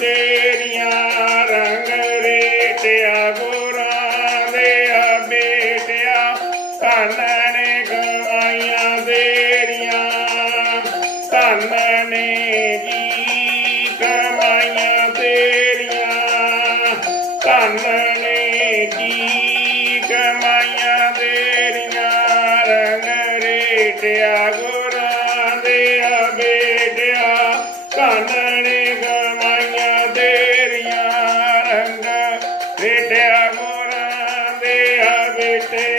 ਤੇਰੀਆਂ ਰੰਗ ਰੇਟਿਆ ਗੋਰਾ ਦੇ ਆ ਬੇਟਿਆ ਕਾਨਣੇ ਗਮਾਈਆਂ ਤੇਰੀਆਂ ਕਾਨਣੇ ਜੀ ਕਮਾਈਆਂ ਤੇਰੀਆਂ ਕਾਨਣੇ ਜੀ ਕਮਾਈਆਂ ਤੇਰੀਆਂ ਰੰਗ ਰੇਟਿਆ ਗੁਰਾਂ ਦੇ ਆ ਬੇਟਿਆ ਕਾਨਣੇ ਕਮਾਈਆਂ Vete a morar, ve a vete.